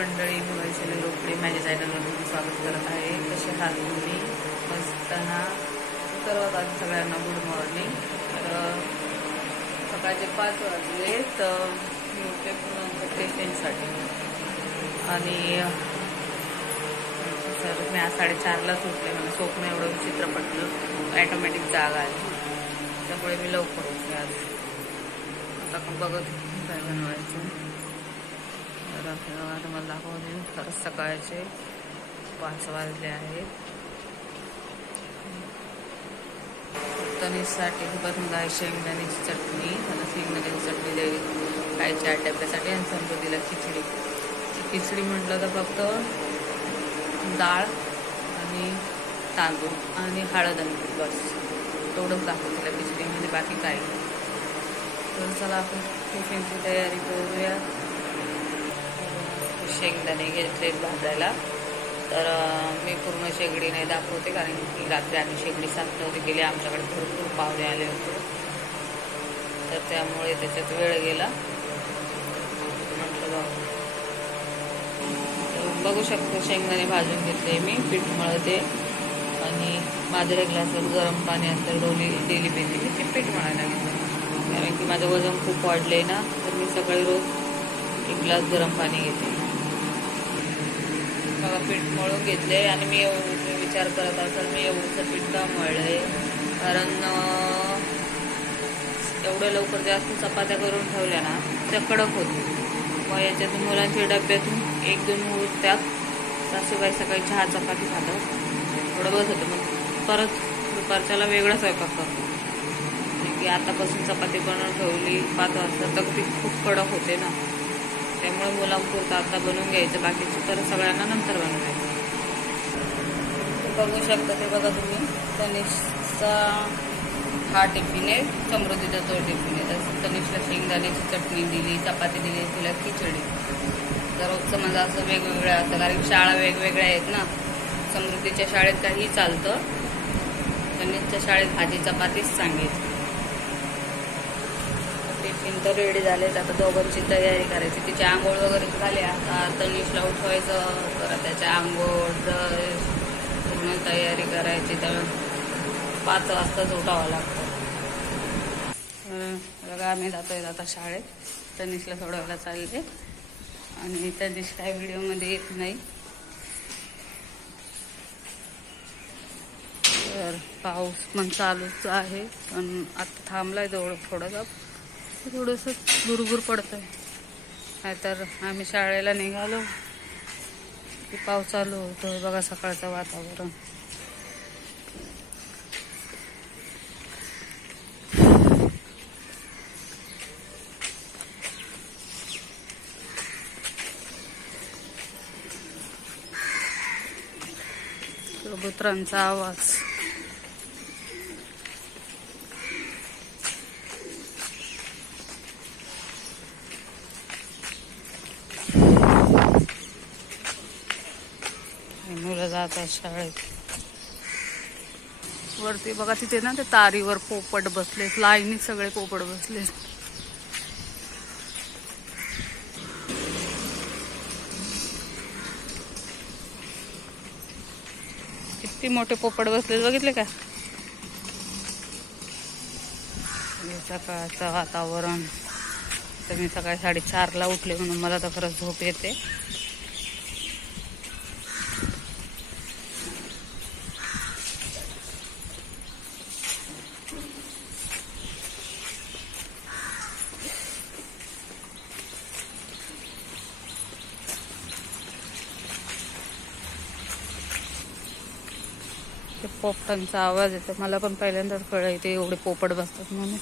मंडळी, मी वैशाली रोकडे माझ्या चॅनलमध्ये स्वागत करत आहे. कसे आहात तुम्ही? मस्त ना. सर्वात आधी सगळ्यांना गुड मॉर्निंग. तर सकाळचे 5 वाजले तर मी उठले पुन्हा पेशंटसाठी आणि सर मी आज 4:30लाच उठले. मला स्वप्न एवढं विचित्र पडलं, ॲटोमॅटिक जाग आली, त्यामुळे मी लवकर उठले आज. आता बघत काय बनवायचं तर आपल्याला मला दाखवते. खरंच सकाळचे 5 वाजले आहेत. तनिषसाठी बनवलं आहे शेंगदाण्याची चटणी. मला शेंगदाण्याची चटणी द्यावी खायची 8 डब्यासाठी आणि समृद्धीला खिचडी. खिचडी म्हटलं तर फक्त डाळ आणि तांदूळ आणि हळद आणि बस तेवढंच दाखवतं तिला खिचडीमध्ये, बाकी काही. तर चला आपण टिफिनची तयारी करूया. शेंगदाणे घेतले भाजायला. तर मी पूर्ण शेगडी नाही दाखवते, कारण की रात्री आम्ही शेगडी साफ नव्हती केली. आमच्याकडे भरपूर पाहुणे आले होते, तर त्यामुळे त्याच्यात वेळ गेला. म्हटलं बघू शकतो शेंगदाणे भाजून घेतले मी, पीठ मळते आणि माझ्या ग्लासवर गरम पाणी अंतर डेली बेसिस ते पीठ मळायला घेते, कारण की माझं वजन खूप वाढले ना. तर मी सकाळी रोज 1 ग्लास गरम पाणी घेते. मला पीठ मळून घेतले आणि मी विचार करत असेल मी एवढंसं पीठ का मळलंय, कारण एवढं लवकर जास्त चपात्या करून ठेवल्या ना त्या कडक होते. मग याच्यातून मुलांच्या डब्यातून 1-2 उरतात. सासूबाई सकाळी चहा चपाती खातात, थोडं बस होतं. मग परत दुपारच्याला वेगळा स्वयंपाक करतो, की आतापासून चपाती बनवून ठेवली 5 वाजता तर ती खूप कडक होते ना. त्यामुळे मुलांपुरतं आता बनवून घ्यायचं, बाकीचं तर सगळ्यांना नंतर बनवायचं. बघू शकता ते बघा तुम्ही, तनिषचा हा टिफिन आहे, समृद्धीचा तो टिफिन आहे. तसं तनिषला शेंगदाण्याची चटणी दिली, चपाती दिली, तिला खिचडी. तर रोजचं माझं असं वेगवेगळं असतं, कारण शाळा वेगवेगळ्या आहेत ना. समृद्धीच्या शाळेत काही चालतं, तनिषच्या शाळेत भाजी चपातीच सांगायची. टिफिन तर रेडी झालेत. आता दोघांची तयारी करायची. तिची आंघोळ वगैरे झाली. आता तनिषला उठवायचं, तर त्याच्या आंघोळ ड्रेस पूर्ण तयारी करायची. तर 5 वाजताच उठावं लागतं. बघा आम्ही जातोय आता शाळेत. तनिषला सोडवायला चालले आणि तनिष काय व्हिडिओमध्ये येत नाही. तर पाऊस पण चालूच आहे, पण आता थांबलाय थोडासा. थोडंसं भुरभुर पडतंय. नाहीतर आम्ही शाळेला निघालो की पाऊस चालू होतो. बघा सकाळचं वातावरण. कबुतरांचा आवाज. मुलं जात आहे शाळेत. वरती बघा तिथे ना ते तारीवर पोपट बसले, लाईनी सगळे पोपट बसले. किती मोठे पोपट बसले बघितले का? सकाळचं वातावरण. तर मी सकाळी 4:30ला उठले, म्हणून मला तर खरंच झोप येते. ते पोपटांचा आवाज येतो. मला पण पहिल्यांदाच कळलं इथे एवढे पोपट बसतात म्हणून.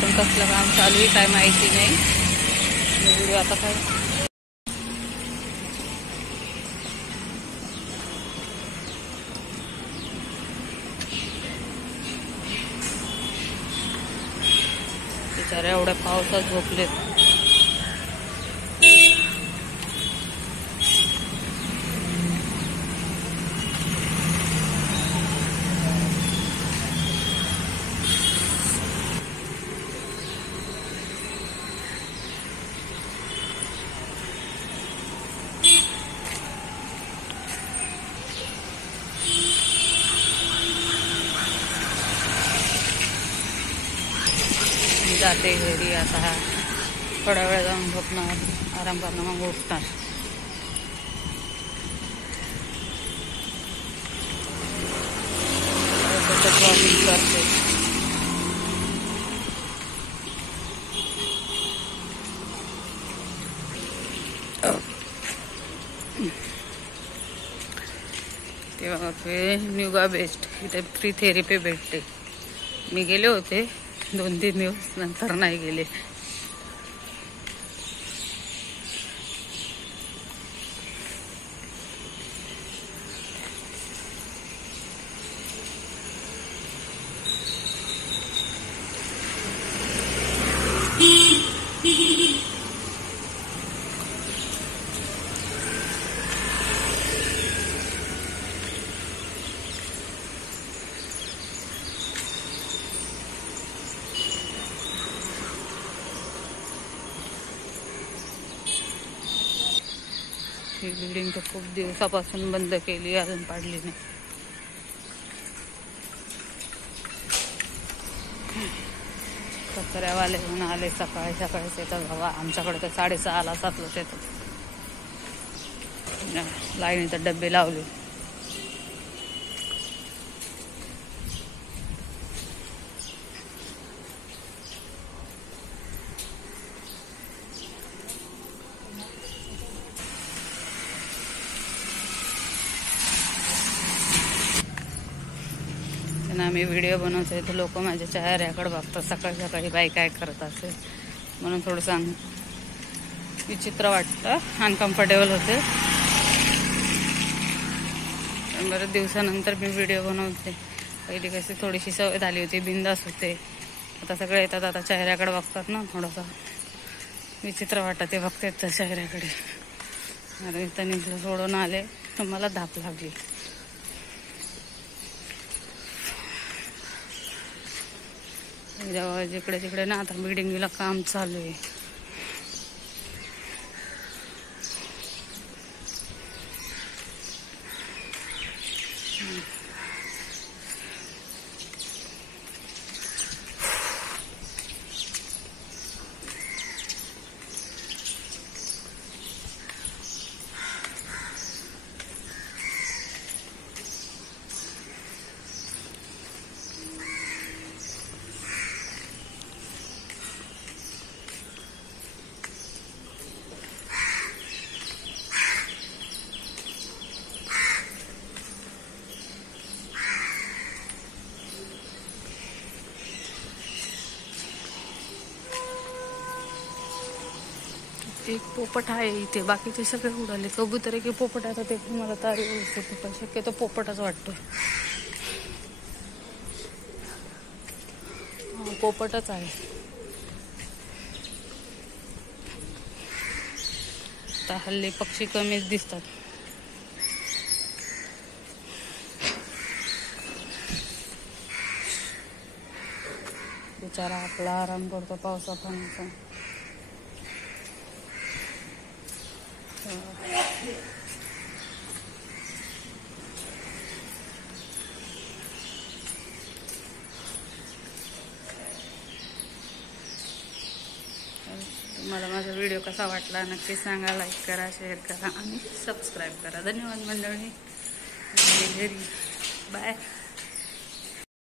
पण कसलं काम चालू आहे काय माहिती नाही. व्हिडिओ आता काय बिचारे एवढ्या पावसात झोपलेत. जाते घरी आता. थोड्या वेळ जाऊन झोपणार, आराम करणार, मग उठणार. ब्लॉगिंग करते. तेव्हा न्यूगा बेस्ट इथे फ्री थेरपी भेटते. मी गेले होते 2-3 दिवस, नंतर नाही गेले. ही बिल्डिंग तर खूप दिवसापासून बंद केली, अजून पाडली नाही. कचऱ्यावाले म्हणून आले सकाळी सकाळीच येतात बाबा. आमच्याकडे तर 6:30ला 7लाच येतात. लाईनीत डब्बे लावले. आम्ही व्हिडिओ बनवतोय तर लोक माझ्या चेहऱ्याकडे बघतात सकाळी सकाळी बाई काय करत असेल म्हणून थोडंसं विचित्र वाटतं, अनकम्फर्टेबल होते. बरेच दिवसानंतर मी व्हिडिओ बनवते. पहिली कशी थोडीशी सवय झाली होती, बिंदास होते. आता सगळे येतात, आता चेहऱ्याकडे बघतात ना, थोडंसं विचित्र वाटतं ते बघतात त्या चेहऱ्याकडे. अरे इथं निघलं सोडून आले तर मला धाप लागली. जेव्हा जिकडे तिकडे ना आता बिल्डिंगला काम चालू आहे. एक पोपट आहे इथे, बाकीचे सगळे उडाले. कबूतर आहे की पोपट आहे ते मला तारी पण शक्यतो पोपटच वाटतो. पोपटच आहे. आता हल्ली पक्षी कमीच दिसतात. बिचारा आपला आराम करतो पावसा पाण्याचा. तुम्हाला माझा व्हिडिओ कसा वाटला नक्की सांगा. लाईक करा, शेअर करा आणि सबस्क्राईब करा. धन्यवाद मंडळी. बाय.